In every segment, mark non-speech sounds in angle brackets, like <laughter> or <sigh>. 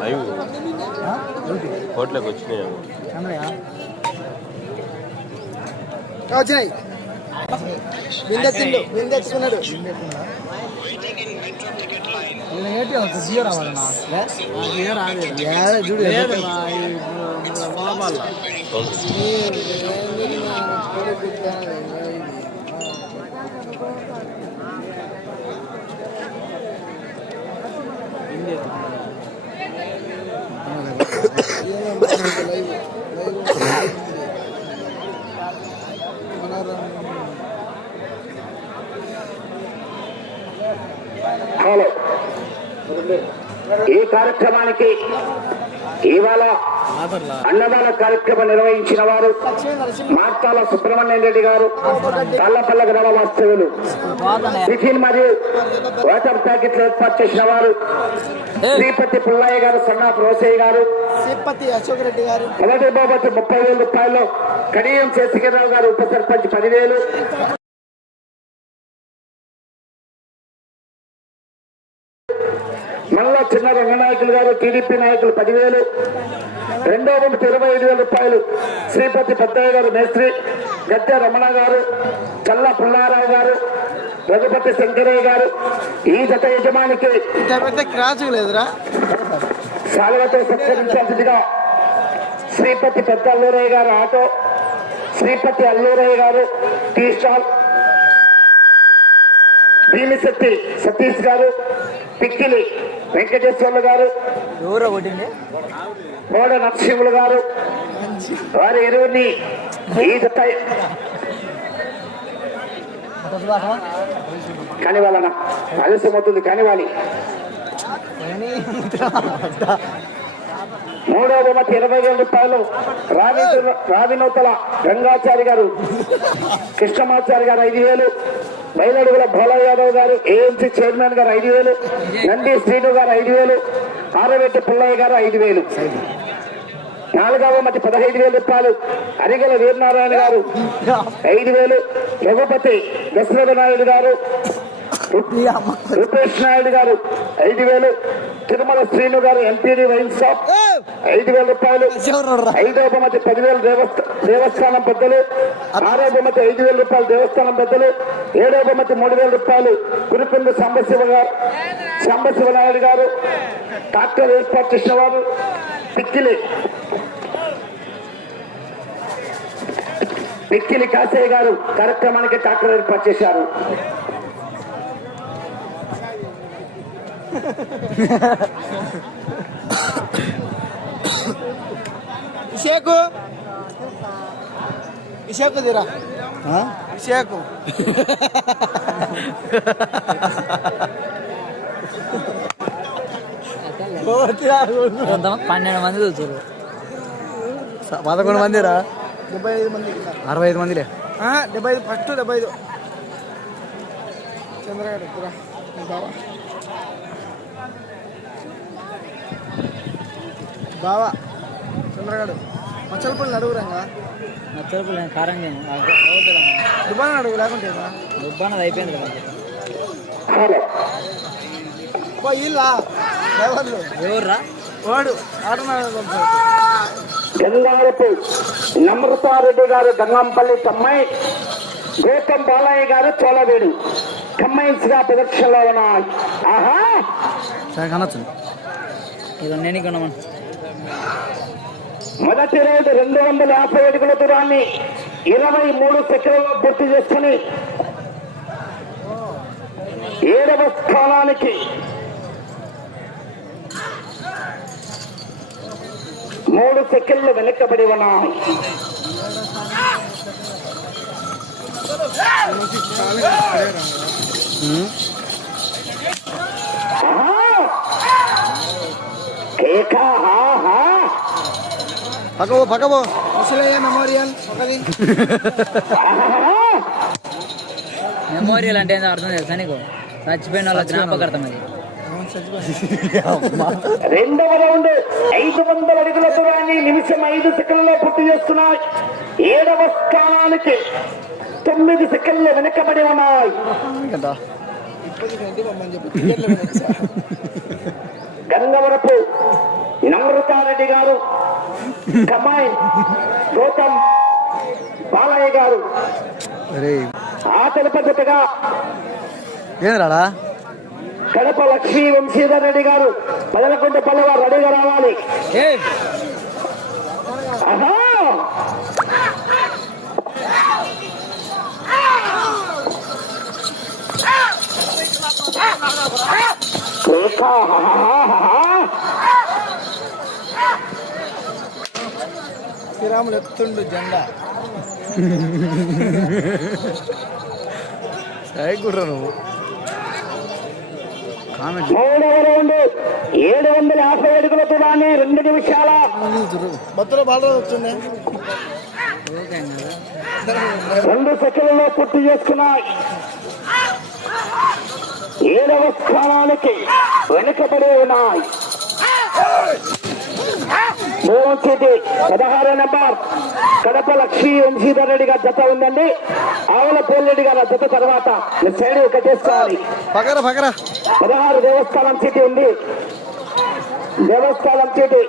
Live కోట్లోకి వచ్చినాయి వచ్చినాయి బిందెత్తిండు బిందెత్తుకున్నాడు జియో రావాలన్నా జియో రాలేదు చూడు హలో. ఈ కార్యక్రమానికి ఇవాళ అన్నదాన కార్యక్రమం నిర్వహించిన వారు మార్తాల సుబ్రహ్మణ్యం రెడ్డి గారు తల్లపల్ల గ్రామ వాస్తవులు టిఫిన్ మరియు వాటర్ ప్యాకెట్లు ఏర్పాటు చేసిన వారు శ్రీపతి పుల్లయ్య గారు సన్నాఫ్ రోసయ్య గారు తిరుపతి అశోక్ రెడ్డి గారు. మొదటి బాబతి ముప్పై వేల రూపాయలు కడియం శేషగిరిరావు గారు ఉప సర్పంచ్ పదివేలు. మళ్ళా చిన్న రంగనాయకులు గారు టీడీపీ నాయకులు పదివేలు. రెండో వంతు ఇరవై ఐదు వేల రూపాయలు శ్రీపతి పెద్దయ్య గారు మేస్త్రి గద్దె రమణ గారు చల్ల పుల్లారావు గారు రఘుపతి శంకరయ్య గారు ఈ జత యజమానికి క్రాచ్ లేదురా. శాలువతో సత్కరించాల్సిందిగా శ్రీపతి పెద్ద అల్లూరయ్య గారు ఆటో శ్రీపతి అల్లూరయ్య గారు టీ స్టాల్ భీమిశెట్టి సతీష్ గారు పిక్కిలి వెంకటేశ్వర్లు గారు కోడ నరసింహులు గారు వారి ఎరువుని ఈ జత కానివాలన ఆలస్యం అవుతుంది కానివాలి మూడో బొమ్మకి ఇరవై వేల రూపాయలు. రావి రావినూతల గంగాచారి గారు కృష్ణమాచారి గారు ఐదు వేలు. బయలడుగుల భోలా యాదవ్ గారు ఏఎంసీ చైర్మన్ గారు ఐదు వేలు. నంది శ్రీను గారు ఐదు వేలు. ఆరవెట్టి పుల్లయ్య గారు ఐదు వేలు. నాలుగవ మధ్య పదహైదు వేల రూపాయలు. అరిగల వీరనారాయణ గారు <laughs> ఐదు వేలు. రఘుపతి దశరథ నాయుడు గారు రూపేష్ నాయుడు గారు ఐదు వేలు. తిరుమల శ్రీను గారు ఎంపీడీ వైన్ షాప్ ఐదు వేల రూపాయలు. ఐదో బొమ్మతి పదివేలు దేవస్థానం పెద్దలు. ఆరో బొమ్మతి ఐదు వేల రూపాయలు దేవస్థానం పెద్దలు. ఏడో బొమ్మతి మూడు వేల రూపాయలు కురిపిండి సాంబశివ గారు సాంబశివ నాయుడు గారు డాక్టర్ ఏర్పాటు చేసిన వారు పిక్కిలి పిక్కిలి కాసయ్య గారు కార్యక్రమానికి డాక్టర్ ఏర్పాటు చేశారు. పన్నెండు మంది చూసారు పదకొండు మందిరా? డెబ్బై ఐదు మంది అరవై ఐదు మందిలే? డెబ్బై ఐదు ఫస్ట్ డెబ్బై ఐదు. చంద్రగారు రా బావా. బావా చంద్రగాడు. మచ్చలపల్లి అడుగురంగా నచ్చరు కారంగా దుబాయ్ అడుగు లేకుంటే దుబ్బానది అయిపోయింది కదా. ఇల్లా డ్రైవర్లు? ఎవర్రా? వాడు ఆటో గంగారపు నమ్రతారెడ్డి గారు గంగంపల్లి కమ్మాయి గౌతమ్ బాలయ్య గారు చోళవేడు. కమ్మైన్స్గా ప్రదర్శనలో ఉన్నాయి ఆహా! మొదటి రోజు రెండు వందల యాభై అడుగుల దూరాన్ని ఇరవై మూడు సెకండ్లలో పూర్తి చేసుకుని ఏడవ స్థానానికి మూడు సెకండ్లు వెనకబడి ఉన్నాయి హా పక్కవో పక్కవో ముసలయ్య మెమోరియల్ ఒకది మెమోరియల్ అంటే ఏందో అర్థం తెలుసా నీకు? చచ్చిపోయిన వాళ్ళ. జ్ఞాపకార్థం అది. రెండవ రౌండ్ ఐదు వందల అడుగుల దూరాన్ని నిమిషం ఐదు సెకండ్లో పూర్తి చేస్తున్నాయి ఏడవ స్థానానికి తొమ్మిది సెకండ్లు వెనకబడి ఉన్నాయి గంగవరపు నమ్రతారెడ్డి గారు కమాయ్ గౌతమ్ బాలయ్య గారు అరే పద్ధతిగా ఏం కడప లక్ష్మీ వంశీధర్ రెడ్డి గారు పదలకొండ పల్లెవారు రెడీగా రావాలి! శ్రీరాములు ఎత్తుండు జెండా. <laughs> సరే కుట్రా నువ్వు. మూడవ రౌండ్. ఏడు వందల యాభై అడుగుల దూరాన్ని రెండు నిమిషాల. రెండు సెకండ్లలో పూర్తి చేసుకున్నాయి ఏడవ స్థానానికి వెనుకబడి ఉన్నాయి. మూడవ చీటి పదహారు నెంబర్. కడప లక్ష్మీ వంశీధర్ రెడ్డి గారి జత ఉందండి. ఆవుల పోలరెడ్డి గారి జత తర్వాత సైడ్ కట్టేసుకోవాలి పదహారు దేవస్థానం చీటి ఉంది. దేవస్థానం చీటి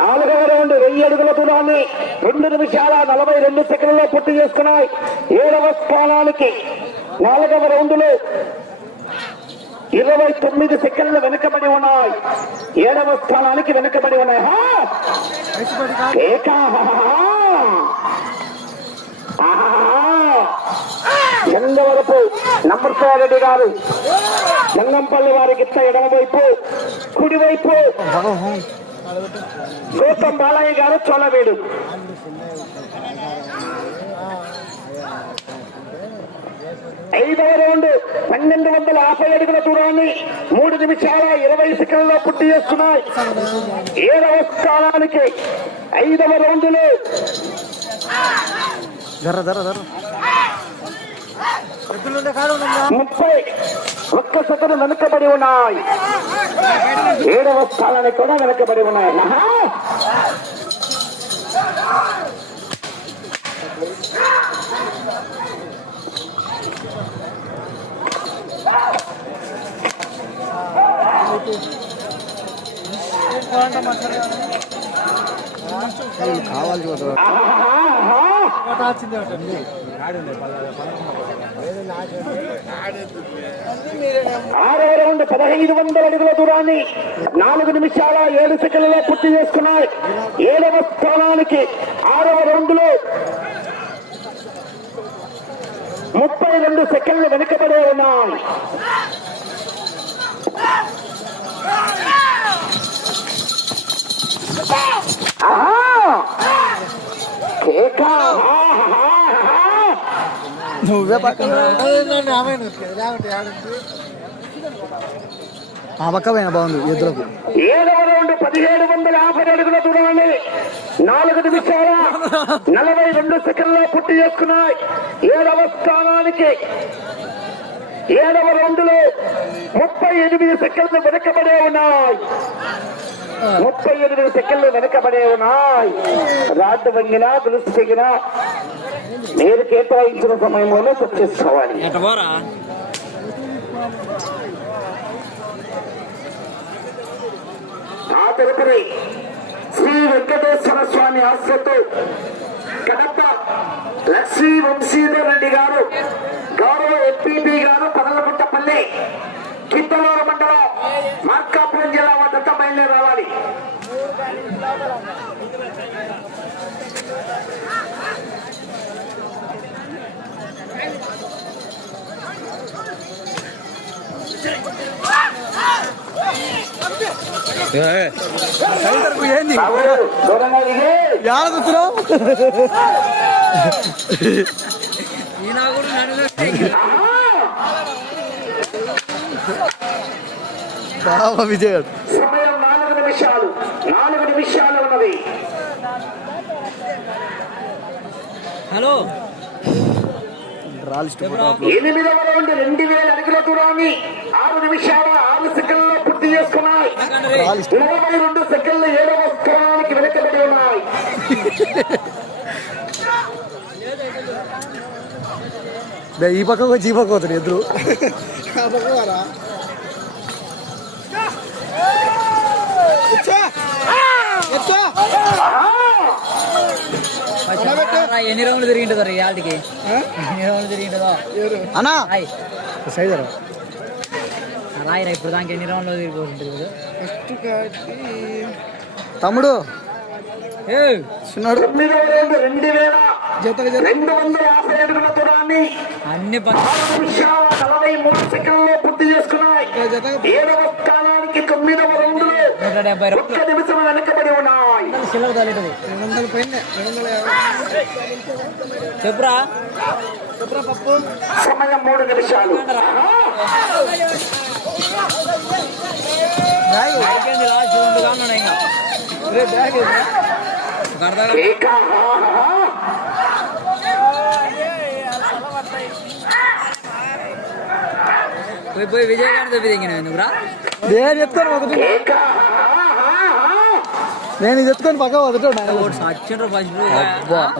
నాలుగవ రౌండ్ వెయ్యి అడుగుల దూరాన్ని రెండు నిమిషాల నలభై రెండు సెకండ్లలో పూర్తి చేసుకున్నాయి. ఏడవ స్థానానికి నాలుగవ రౌండ్లో ఇరవై తొమ్మిది సెకండ్లు వెనుకబడి ఉన్నాయి ఏడవ స్థానానికి వెనుకబడి ఉన్నాయి హా! ఏకా! ఆహా! చంద్రవరపు గారు జంగంపల్లి వారికి గిత్త ఎడమవైపు కుడివైపు గౌతమ్ బాలయ్య గారు చోళవేడు ఐదవ రౌండ్ పన్నెండు వందల యాభై అడుగుల దూరాన్ని మూడు నిమిషాల ఇరవై సెకండ్లో పూర్తి చేస్తున్నాయి. ఏడవ స్థానానికి ఐదవ రౌండ్లో ముప్పై ఒక్క సెకండ్ వెనుకబడి ఉన్నాయి. ఏడవ స్థానానికి కూడా వెనుకబడి ఉన్నాయి. కావాలి ఆరో రౌండ్ పదహైదు వందల అడుగుల దూరాన్ని నాలుగు నిమిషాల ఏడు సెకండ్లలో పూర్తి చేసుకున్నాయి ఏడవ స్థానానికి ఆరవ రౌండ్లో ముప్పై రెండు సెకండ్లు వెనుకబడే ఉన్నాయి నువ్వే పక్కన ఆ పక్క పోయినా బాగుంది ఎద్దులకు. ఏడవ రౌండ్ పదిహేడు వందల యాభై అడుగుల దూరాన్ని నాలుగు నిమిషాల నలభై రెండు సెకండ్లో పుట్టి చేసుకున్నాయి ఏడవ స్థానానికి ఏడవ రౌండ్లో ముప్పై ఎనిమిది సెకండ్లు వెనకబడే ఉన్నాయి. ముప్పై ఎనిమిది సెకండ్లు వెనకబడే ఉన్నాయి. రాడ్డు వంగినా దులుసు తెగినా మీరు కేటాయించిన సమయంలోనే పోరా? ఆ తదుపరి శ్రీ వెంకటేశ్వర స్వామి ఆశ్రతో కడప లక్ష్మీ వంశీధర్ రెడ్డి గారు గౌరవ ఎంపీపీ గారు పదలగుట్టపల్లి కిత్తలూరు మండలం మార్కాపురం జిల్లా వద్ద బయలుదేరి రావాలి ఏంది బాబు, దూరంగా దిగి. యాడ చూస్తున్నావు ఈ నా కూడా బాబా విజయ్. సమయం నాలుగు నిమిషాలు. నాలుగు నిమిషాలు ఉన్నది. హలో. రాలిస్ట్ ఎనిమిదవ రౌండ్ రెండు వేల అడుగుల దూరాన్ని ఆరు నిమిషాల ఆరు పూర్తి చేసుకున్నాయి. నలభై రెండు సెకండ్లు ఏడవ స్థానానికి వెనుకబడి ఉన్నాయి. దే, ఈ పక్కకు వచ్చి ఈ పక్క పోతాడు ఎదురు. ఎన్ని రౌండ్లు తిరిగింటుందో ఆటికి ఎన్ని రౌండ్లు తిరిగింటుందో. అన్నా. ఇప్పుడు దానికి ఎన్ని రౌండ్లు తిరిగిపోతుంటుంది తమ్ముడు. ఏ? చిన్నాడు. అన్ని సెకండ్లో పూర్తి చేసుకున్నాయి. ఏడవ స్థానానికి తొమ్మిదవ డెబ్బై చెప్పురా. సమయం మూడు నిమిషాలు. పోయి పోయి విజయగాడి దెబ్బ దిగిన నువ్వురా నేను చెప్తాను ఒకటి. నేను ఇది ఎత్తుకొని పక్క వదటాడు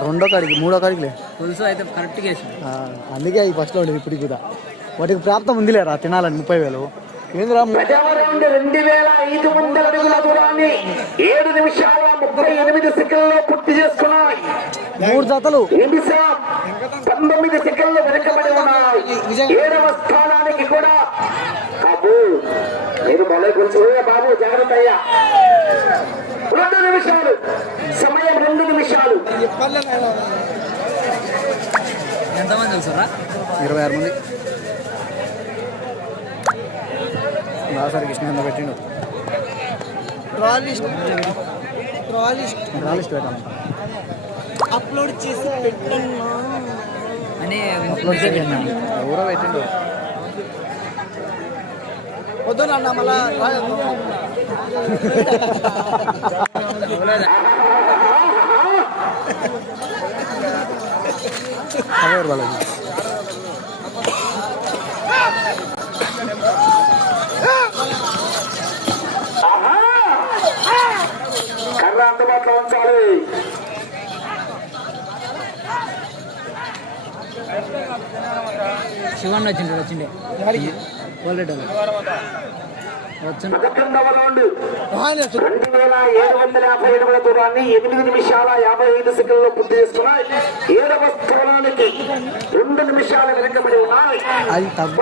రెండో కాడికి మూడో కాడికిలే పులుసు అయితే కరెక్ట్గా అందుకే ఈ ఫస్ట్లో ఉండేది ఇప్పుడు కూడా. వాటికి ప్రాప్తం ఉందిలేరా? తినాలని ముప్పై వేలు. ఏందిరా ము- పదవ రౌండ్ రెండు వేల ఐదు వందల అడుగుల దూరాన్ని ఏడు నిమిషాల ముప్పై ఎనిమిది సెకండ్లో పూర్తి చేసుకున్నాయి. మూడు జతలు. నిమిషం పంతొమ్మిది సెకండ్లు వెనకబడి ఉన్నాయి. ఏడవ స్థానానికి కూడా మీరు మొదలు కొంచెం బాబు జాగ్రత్త అయ్యా రెండు నిమిషాలు. సమయం రెండు నిమిషాలు. ఎంతమంది తెలుసురా? ఇరవై ఆరు మంది. దాసరి కృష్ణ ఎంత పెట్టిండు? రాలిస్ట్ పెట్టాను అప్లోడ్ చేసి పెట్టన్నా అని అప్లోడ్ చేయండి. ఎవరో పెట్టిండు. వద్దు నాన్న మళ్ళా అవర్ ఆహా! కర్ర అందుబాటులో ఉంచాలి వచ్చిండు వచ్చిండే రౌండ్. వేల ఏడు వందల యాభై ఎనిమిది దూరాన్ని ఎనిమిది నిమిషాల యాభై ఐదు సెకండ్లో పూర్తి చేసుకున్నాయి. ఏడవ స్థానానికి రెండు నిమిషాలు వెనకబడి ఉన్నాయి.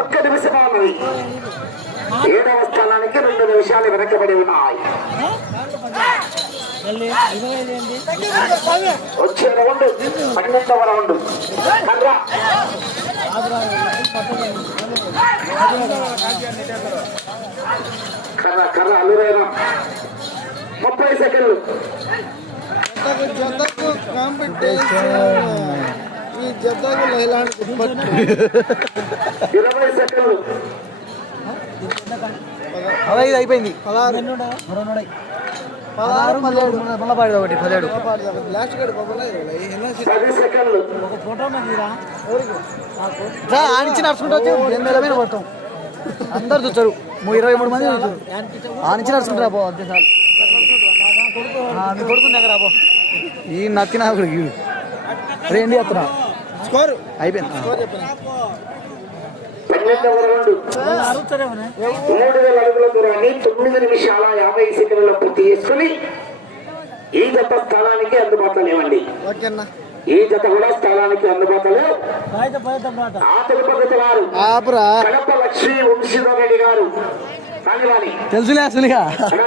ఒక్క నిమిషం ఉన్నది ఏడవ స్థానానికి రెండు నిమిషాలు వెనకబడి ఉన్నాయి. వచ్చే రౌండ్ పన్నెండవ రౌండ్ కర్ర కర్ర అల్లురైనా. ముప్పై సెకండ్లు. జతకు కాంపిటీషన్ ఈ జతకు దుప్పట్లు ఇరవై సెకండ్లు పదహైదు అయిపోయింది. పదహారు. పదహారు పదిహేడు. ఒకటి పదిహేడు. లాస్ట్ నడుచుకుంటూ వచ్చి రెండు వేల మీద పడతాం అందరు చూస్తారు. ఇరవై మూడు మంది చూస్తారు. ఆనించి నడుచుకుంటారా పో అంతే చాలు. ఆ, మీ కొడుకుని దగ్గర పో. ఈ వీడు రెండు ఎత్తున్నా స్కోర్. అయిపోయింది. పన్నెండవ రౌండ్. మూడు వేల అడుగుల దూరాన్ని తొమ్మిది నిమిషాల యాభై సెకండ్ల పూర్తి చేసుకుని ఈ జత స్థానానికి అందుబాటులో లేవండి. ఓకే అన్న. ఈ జత కూడా స్థానానికి అందుబాటులో లేవు. ఆ తిరుపతి వారు ఆపురా. కడప లక్ష్మీ వంశీధర్ రెడ్డి గారు. తెలుసులే అసలుగా. అలా